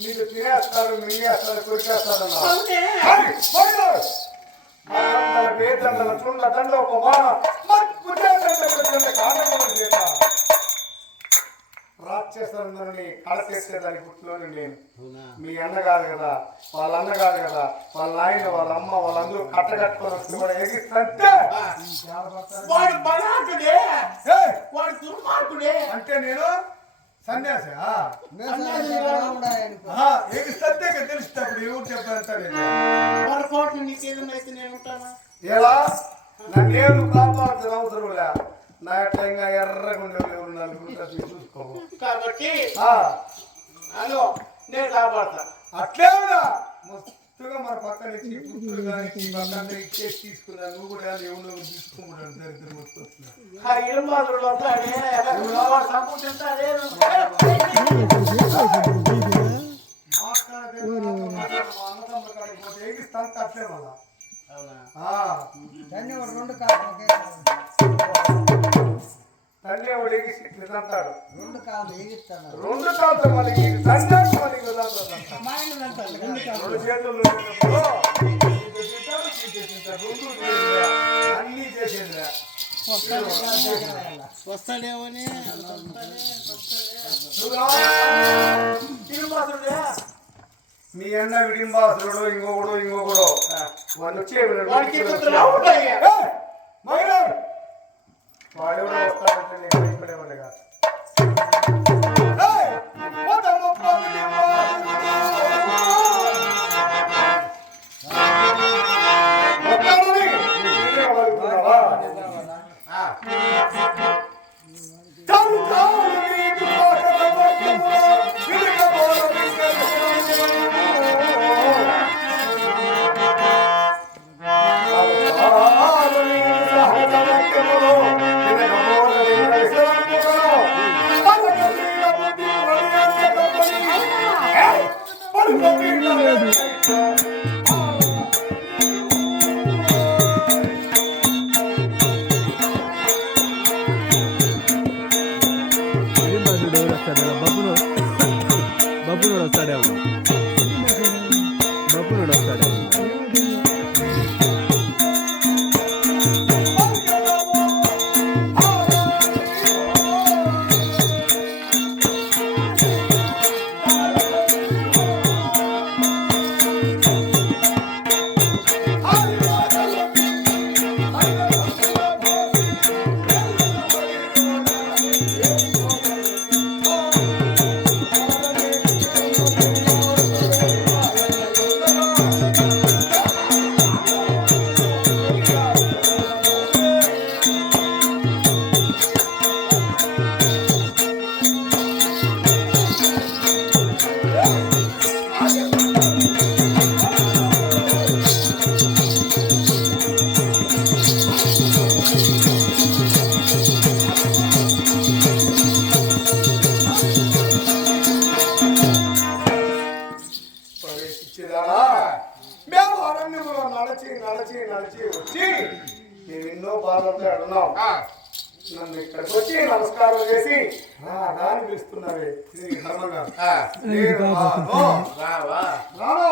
నీకు తినేస్తారు మింగేస్తారు కొరికేస్తారు వేదండల చుండ దండ ఒక మాన రాక్షసులందరినీ కడతేసేదానికి పుట్టిలోని నేను మీ అన్న కాదు కదా వాళ్ళ అన్న కాదు కదా వాళ్ళ నాయన వాళ్ళ అమ్మ వాళ్ళందరూ కట్టగట్టుకొని వచ్చి కూడా ఎగిస్తుంటే వాడు బలాకుడే వాడు దుర్మార్గుడే అంటే నేను సన్యాసి ఎగిస్తే తెలుస్తా ఇప్పుడు ఎవరు చెప్పారు పొరపాటు నీకేదన్నా అయితే నేను ఉంటానా ఎలా నేను కాపాడుతున్న అవసరం లే నా ఎట్లా ఎర్రగా ఉండేవాళ్ళు నలుగురు చూసుకో కాబట్టి హలో నేను కాపాడతా అట్లే ఉన్నా మస్తుగా మన పక్కన ఇచ్చి పుత్రులు కానీ పక్కన ఇచ్చేసి తీసుకున్నా నువ్వు కూడా ఎవరు తీసుకుంటాడు దరిద్రం వస్తున్నా ఆ ఇరుమాదులు వస్తాడే సంపూర్తిస్తాడే అన్నదమ్ముల కాడికి పోతే ఎగిస్తాను అట్లే మళ్ళా తండ్రి వాడు ఎగిసి అంటాడు రెండు కాళ్ళతో మళ్ళీ తండ్రి రెండు చేతులు అన్ని చేసేది వస్తాడేమని మీ అన్న విడింబాసుడు ఇంకొకడు వాడు వచ్చే వాడెవడో వస్తాడంటే నేను భయపడేవాడిగా బబ్బునోడు వస్తాడేమో మేము అరణ్యంలో నడిచి వచ్చి మేము ఎన్నో బాధలతో అడున్నాం నన్ను ఇక్కడికి వచ్చి నమస్కారం చేసి దాన్ని పిలుస్తున్నావే ఇది ధర్మంగా రాను